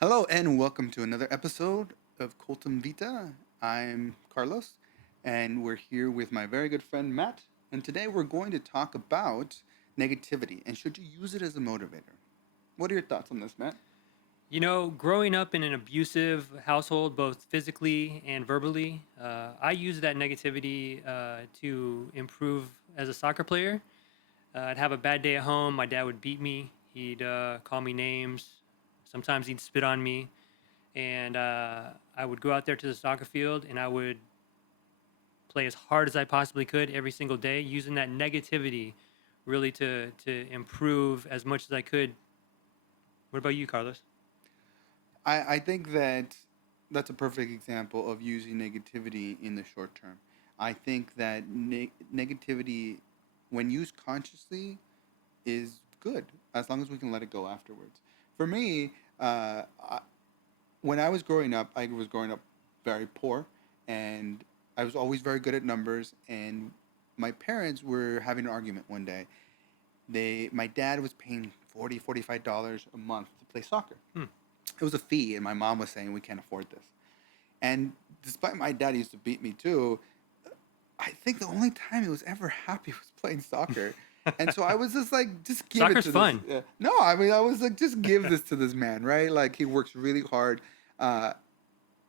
Hello and welcome to another episode of Colton Vita. I'm Carlos and we're here with my very good friend Matt. And today we're going to talk about negativity and should you use it as a motivator. What are your thoughts on this, Matt? Growing up in an abusive household, both physically and verbally, I used that negativity to improve as a soccer player. I'd have a bad day at home. My dad would beat me. He'd call me names. Sometimes he'd spit on me. And I would go out there to the soccer field and I would play as hard as I possibly could every single day, using that negativity really to improve as much as I could. What about you, Carlos? I think that that's a perfect example of using negativity in the short term. I think that negativity, when used consciously, is good as long as we can let it go afterwards. For me, I, when I was growing up, I was growing up very poor, and I was always very good at numbers. And my parents were having an argument one day. My dad was paying $45 a month to play soccer. Hmm. It was a fee, and my mom was saying we can't afford this. And despite my dad used to beat me too, I think the only time he was ever happy was playing soccer. And so I was just like, just give it Soccer's to this. fun. No, I mean, I was like, just give this to this man, right? Like, he works really hard. Uh,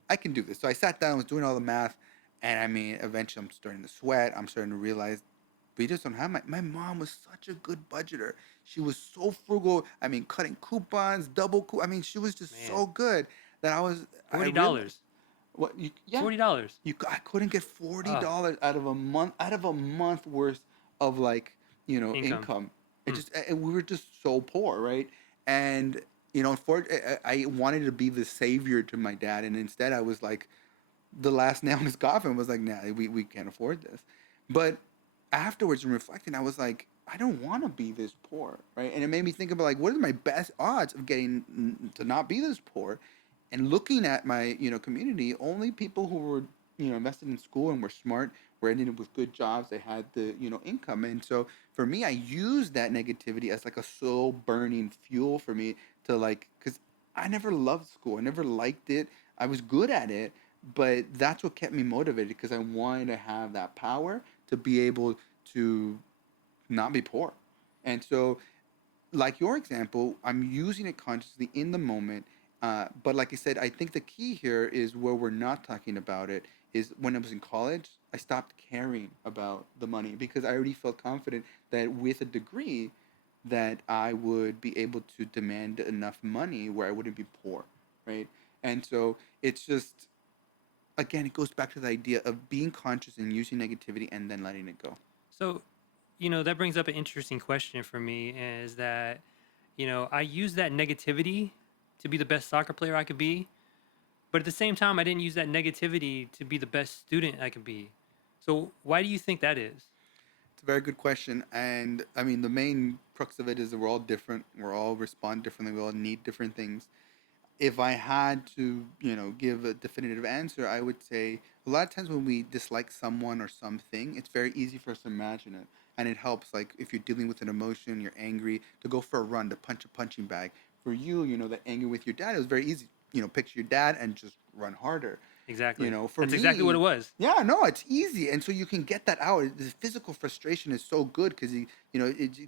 I can do this. So I sat down, was doing all the math, and I mean, eventually I'm starting to sweat. I'm starting to realize we just don't have my mom was such a good budgeter. She was so frugal. I mean, cutting coupons, I mean, she was just Man, so good that I forty realized dollars. what you yeah $40. I couldn't get forty Ah, dollars out of a month worth of like income. income. It Hmm. just we were just so poor, right? And for I wanted to be the savior to my dad, and instead I was like the last nail in his coffin. Was like, nah, we can't afford this. But afterwards, in reflecting, I was like, I don't want to be this poor, right? And it made me think about like, what are my best odds of getting to not be this poor? And looking at my community, only people who were invested in school and were smart were ending up with good jobs. They had the income, and so for me, I used that negativity as like a soul burning fuel for me to like, because I never loved school. I never liked it. I was good at it, but that's what kept me motivated because I wanted to have that power to be able to not be poor. And so, like your example, I'm using it consciously in the moment. But like I said, I think the key here is where we're not talking about it is when I was in college, I stopped caring about the money because I already felt confident that with a degree that I would be able to demand enough money where I wouldn't be poor, right? And so it's just again, it goes back to the idea of being conscious and using negativity and then letting it go. So, that brings up an interesting question for me is that, I use that negativity to be the best soccer player I could be. But at the same time, I didn't use that negativity to be the best student I could be. So, why do you think that is? It's a very good question. And I mean, the main crux of it is that we're all different. We're all respond differently. We all need different things. If I had to, give a definitive answer, I would say a lot of times when we dislike someone or something, it's very easy for us to imagine it. And it helps, like, if you're dealing with an emotion, you're angry, to go for a run, to punch a punching bag. For you, that anger with your dad, it was very easy. Picture your dad and just run harder. Exactly. For That's exactly what it me, was. yeah, no, it's easy, and so you can get that out. The physical frustration is so good because it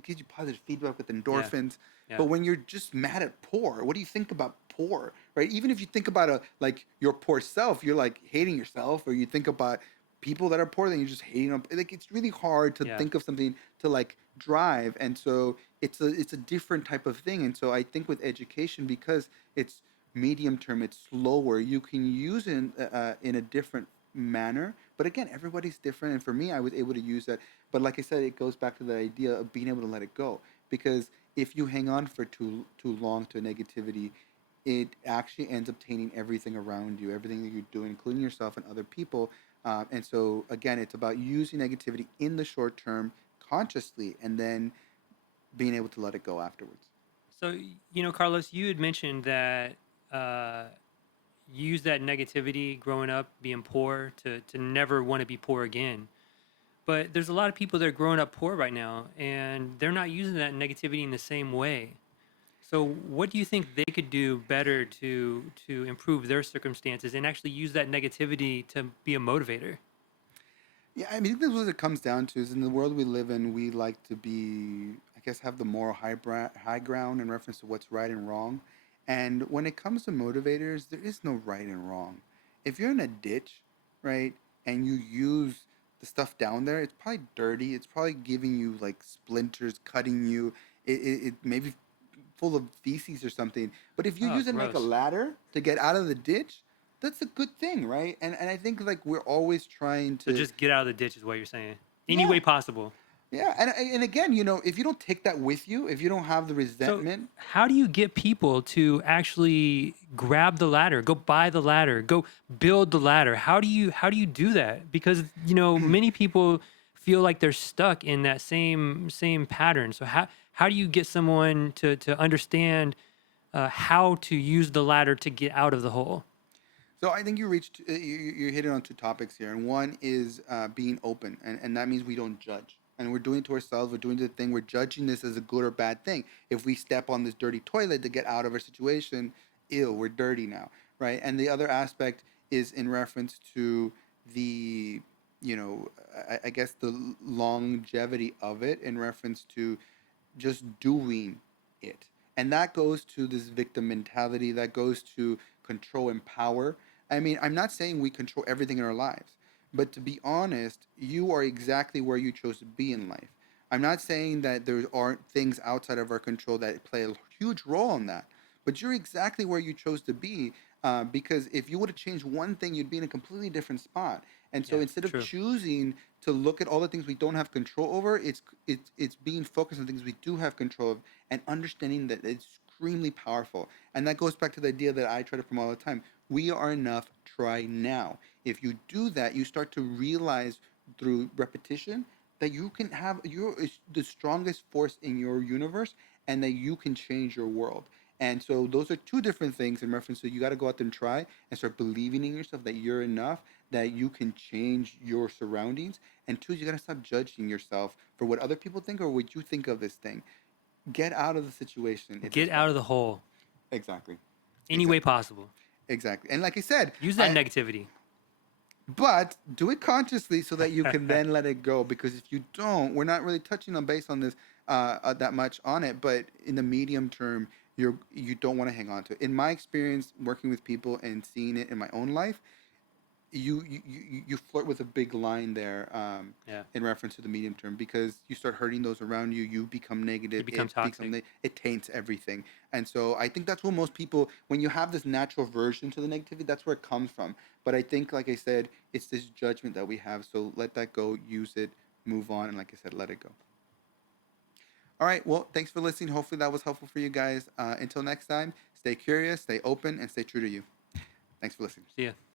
gives you positive feedback with Yeah. endorphins. Yeah. But when you're just mad at poor, what do you think about poor, right? Even if you think about like your poor self, you're like hating yourself, or you think about people that are poor, then you're just hating them. Like it's really hard to Yeah. think of something to like drive, and so it's a different type of thing. And so I think with education, because it's medium term, it's slower, you can use it in a different manner. But again, everybody's different, and for me, I was able to use that. But like I said, it goes back to the idea of being able to let it go, because if you hang on for too long to negativity, it actually ends up tainting everything around you, everything that you're doing, including yourself and other people. And so again, it's about using negativity in the short term consciously, and then being able to let it go afterwards. So, Carlos, you had mentioned that uh, you use that negativity growing up, being poor, to never want to be poor again. But there's a lot of people that are growing up poor right now, and they're not using that negativity in the same way. So, what do you think they could do better to improve their circumstances and actually use that negativity to be a motivator? Yeah, I mean, this is what it comes down to is in the world we live in, we like to be, I guess, have the moral high ground in reference to what's right and wrong. And when it comes to motivators, there is no right and wrong. If you're in a ditch, right, and you use the stuff down there, it's probably dirty. It's probably giving you like splinters, cutting you. It maybe full of feces or something. But if you Oh, use it like a gross. ladder to get out of the ditch, that's a good thing, right? And I think like we're always trying So to, just get out of the ditch is what you're saying. Any yeah, way possible. yeah, and again, if you don't take that with you, if you don't have the So, resentment, how do you get people to actually grab the ladder, go buy the ladder, go build the ladder? How do you do that? Because many people feel like they're stuck in that same pattern. So how do you get someone to understand how to use the ladder to get out of the hole? so I think you're hitting on two topics here, and one is being open, and that means we don't judge, and we're doing it to ourselves. We're doing the thing. We're judging this as a good or bad thing. If we step on this dirty toilet to get out of our situation, ew, we're dirty now, right? And the other aspect is in reference to the, I guess the longevity of it in reference to just doing it. And that goes to this victim mentality, that goes to control and power. I mean, I'm not saying we control everything in our lives, but to be honest, you are exactly where you chose to be in life. I'm not saying that there aren't things outside of our control that play a huge role in that, but you're exactly where you chose to be, because if you would have changed one thing, you'd be in a completely different spot. And so Yeah, instead of true. choosing to look at all the things we don't have control over, it's being focused on things we do have control of and understanding that it's extremely powerful. And that goes back to the idea that I try to promote all the time. We are enough, try now. If you do that, you start to realize through repetition that you can have you're the strongest force in your universe and that you can change your world. And so those are two different things in reference to you got to go out there and try and start believing in yourself that you're enough, that you can change your surroundings. And two, you got to stop judging yourself for what other people think or what you think of this thing. Get out of the situation if Get it's out bad. of the hole Exactly. any way Exactly. possible. Exactly. And like I said, Use that I negativity. but do it consciously so that you can then let it go. Because if you don't, we're not really touching on base on this that much on it. But in the medium term, you don't want to hang on to it. In my experience, working with people and seeing it in my own life, you flirt with a big line there, Yeah, in reference to the medium term, because you start hurting those around you. You become you negative. become toxic. It taints everything. And so I think that's what most people, when you have this natural version to the negativity, that's where it comes from. But I think, like I said, it's this judgment that we have. So let that go. Use it. Move on. And like I said, let it go. All right. Well, thanks for listening. Hopefully that was helpful for you guys. Until next time, stay curious, stay open, and stay true to you. Thanks for listening. See ya.